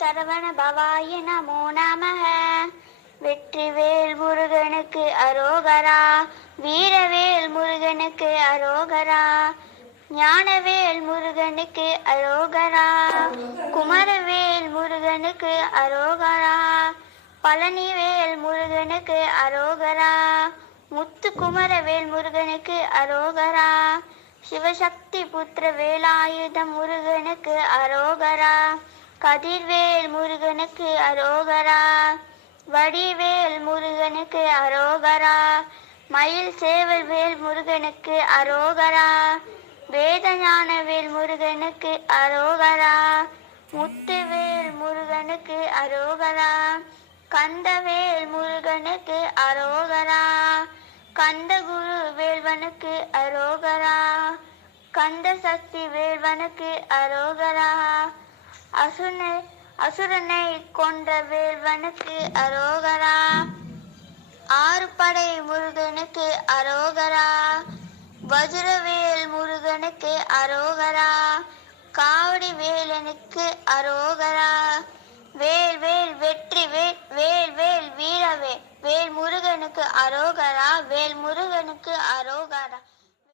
சரவண பவாய நமோ நமக. வெற்றிவேல் முருகனுக்கு அரோகரா, வீரவேல் முருகனுக்கு அரோகரா, ஞானவேல் முருகனுக்கு அரோகரா, குமரவேல் முருகனுக்கு அரோகரா, பழனிவேல் முருகனுக்கு அரோகரா, முத்துக்குமரவேல் முருகனுக்கு அரோகரா, சிவசக்தி புத்திர வேலாயுதம் முருகனுக்கு அரோகரா, கதிர்வேல் முருகனுக்கு அரோகரா, வடிவேல் முருகனுக்கு அரோகரா, மயில் சேவல் வேல் முருகனுக்கு அரோகரா, வேதஞானவேல் முருகனுக்கு அரோகரா, முத்துவேல் முருகனுக்கு அரோகரா, கந்தவேல் முருகனுக்கு அரோகரா, கந்தகுரு வேல்வனுக்கு அரோகரா, கந்த சக்தி வேல்வனுக்கு அரோகரா, அசுரனை கொன்ற வேல்வனுக்கு அரோகரா, ஆறுபடை முருகனுக்கு அரோகரா, வஜ்ரவேல் முருகனுக்கு அரோகரா, காவடி வேலனுக்கு அரோகரா, வேல் வேல் வெற்றி வேல் வேல் வேல் வீரவேல் வேல் முருகனுக்கு அரோகரா, வேல் முருகனுக்கு அரோகரா.